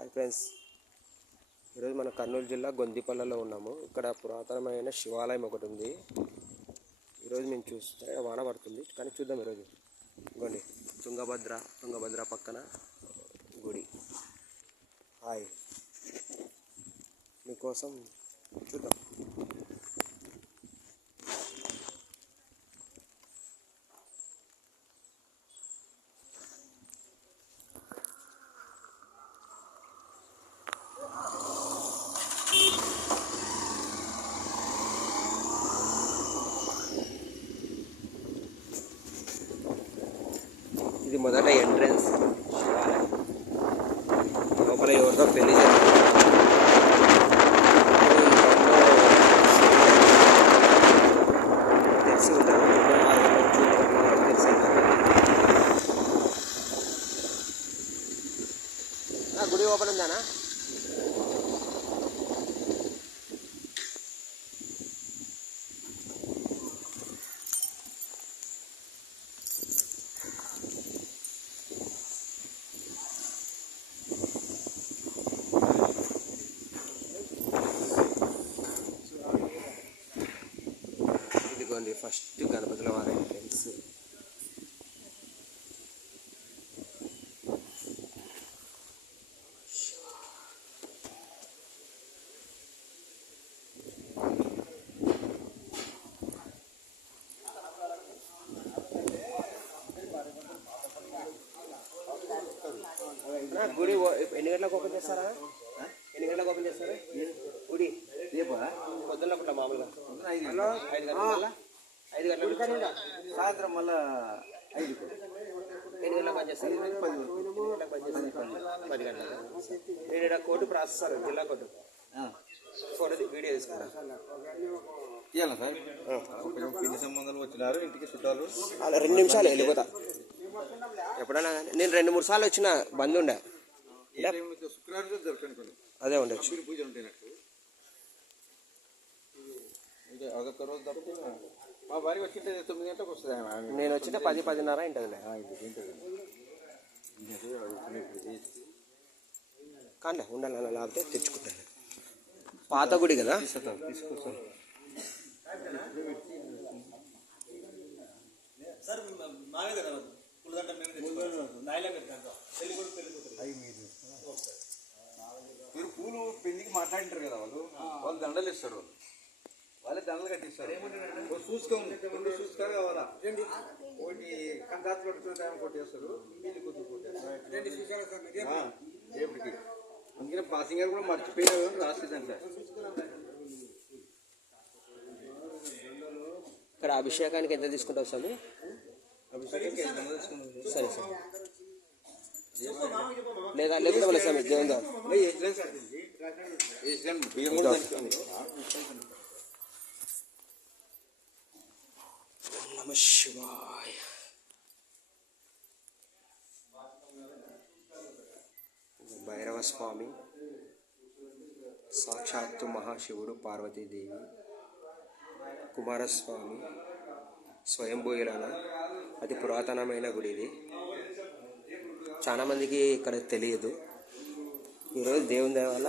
Hi friends, ఈరోజు మన కర్నూలు జిల్లా గొందిపల్లలో ఉన్నాము. ఇక్కడ పురాతనమైన శివాలయం ఒకటి ఉంది. ఈరోజు మేము చూస్తే వాన పడుతుంది, కానీ చూద్దాం. ఈరోజు ఇవ్వండి, తుంగభద్ర పక్కన గుడి. హాయ్, మీకోసం చూద్దాం. ఇది మొదట ఎంట్రన్స్ శివాలయం. లోపల ఎవరితో పెళ్లి తెలిసి ఉంటారు, తెలిసి ఉంటారు. గుడి ఓపెన్ ఉందానా? ఇదిగోండి, ఫస్ట్ గణపతుల వారి ఎంట్రన్స్. గుడి ఎన్ని గంటలకు ఓపెన్ చేస్తారా? ఎన్ని గంటలకు ఓపెన్ చేస్తారు గుడి? పొద్దున్న పూట మామూలుగా 5 గంటల సాయంత్రం మళ్ళీ 5 ఎన్ని గంటలకు పని చేస్తారు? 10 గంటలకు. నేను ఇక్కడ కోర్టు ప్రాసెసర్, జిల్లా కోర్టు ఫోటో వీడియో తీసుకున్నా. ఇవ్వాలి సార్. పిన్ని సంబంధాలు వచ్చినారు ఇంటికి చుట్టాలు. అలా 2 నిమిషాలు వెళ్ళిపోతా. ఎప్పుడైనా కానీ నేను 2-3 సార్లు వచ్చిన, బంద్ ఉండే. శుక్రవారం దొరకనుకోండి, అదే ఉండొచ్చు. పూజలు ఉంటాయి నాకు. అదొక రోజు తప్ప మా భార్య వచ్చింటే 9 గంటలకు వస్తుంది. నేను వచ్చితే 10-10:30 ఉంటుందిలే. కానీ ఉండాలి, లేకపోతే తెచ్చుకుంటాను. పాత గుడి కదా, తీసుకొస్తాను. మీరు పూలు పెళ్లికి మాట్లాడింటారు కదా, వాళ్ళు దండలు ఇస్తారు, వాళ్ళే దండలు కట్టిస్తారు. చూసుకోండి, 2 చూసుకోరు కావాలా, ఒకటి కందాతలు కొట్టుకునే కొట్టేస్తారు, వీళ్ళు కొద్దిగా కొట్టేస్తారు రేపటికి. అందుకనే పాసింగ్ గారు కూడా మర్చిపోయారు రాసేదంట. ఇక్కడ అభిషేకానికి ఎంత తీసుకుంటావు స్వామి? అభిషేకానికి సరే సరే, లేదా లేకుండా వాళ్ళ స్వామి దేవుందా నమ శివాయ. భైరవ స్వామి సాక్షాత్తు మహాశివుడు, పార్వతీదేవి, కుమారస్వామి స్వయంభూయులన అతి పురాతనమైన గుడి ఇది. చాలామందికి ఇక్కడ తెలియదు. ఈరోజు దేవుని దయ వల్ల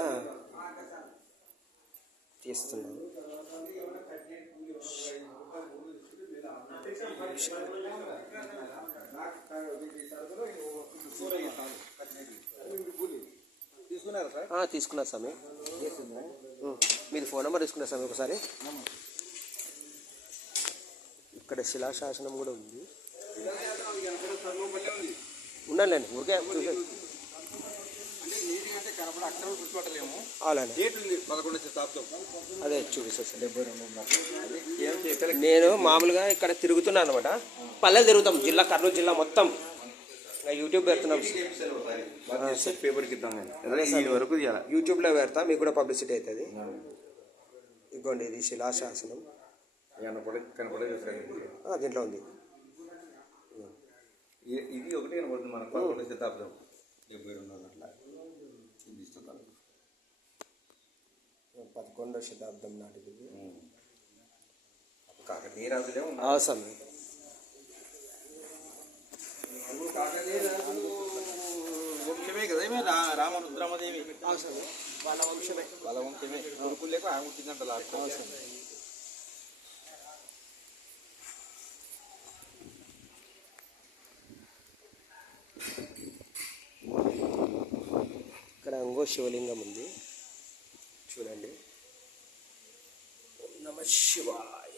తీస్తున్నాను. తీసుకున్నా స్వామి. మీది ఫోన్ నెంబర్ తీసుకున్నా స్వామి ఒకసారి. ఇక్కడ శిలాశాసనం కూడా ఉంది. ఉండాలండి, ఊరికే అదే చూపిస్తా. నేను మామూలుగా ఇక్కడ తిరుగుతున్నాను అనమాట. పల్లెలు తిరుగుతాం, జిల్లా కర్నూలు జిల్లా మొత్తం. యూట్యూబ్ పెడుతున్నాం, వరకు యూట్యూబ్లో పెడతా, మీకు కూడా పబ్లిసిటీ అవుతుంది. ఇదిగోండి, ఇది శిలాశాసనం దీంట్లో ఉంది. ఇది ఒకటి కనబడుతుంది మనకు 11వ శతాబ్దం 72 అట్లా. 11వ శతాబ్దం నాటిది. కాకతీయ రాజులే అవసరం. కాకతీయ రాజులు వంశమే వంశమే కదా ఏమే రామరుద్రమదేవి అవసరం వాళ్ళ వంశమే. వాళ్ళ వంశమే కొడుకులు లేక ఆమె పుట్టిందంట లాస్ట్ అవసరం. ఇక్కడ ఇంకో శివలింగం ఉంది చూడండి. నమ శివాయ.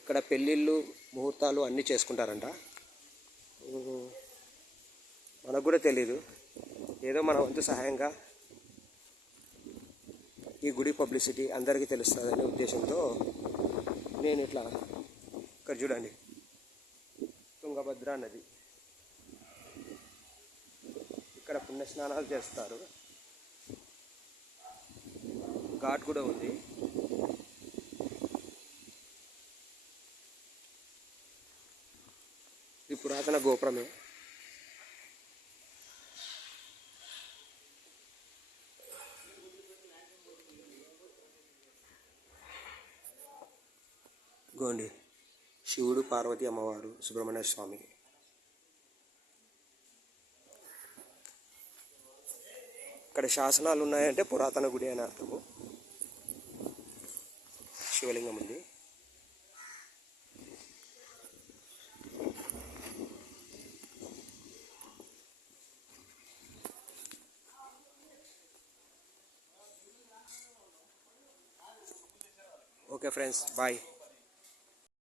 ఇక్కడ పెళ్ళిళ్ళు ముహూర్తాలు అన్నీ చేసుకుంటారంట. మనకు కూడా తెలీదు, ఏదో మన వంతు సహాయంగా ఈ గుడి పబ్లిసిటీ అందరికీ తెలుస్తుందనే ఉద్దేశంతో నేను ఇట్లా ఇక్కడ చూడండి తుంగభద్ర నది, ఇక్కడ పుణ్యస్నానాలు చేస్తారు. ఘాట్ కూడా ఉంది. ఇది పురాతన గోపురమే. గోండి శివుడు, పార్వతి అమ్మవారు, సుబ్రహ్మణ్య స్వామి. ఇక్కడ శాసనాలు ఉన్నాయంటే పురాతన గుడి అని అర్థము. శివలింగం ఉంది. Okay friends, bye.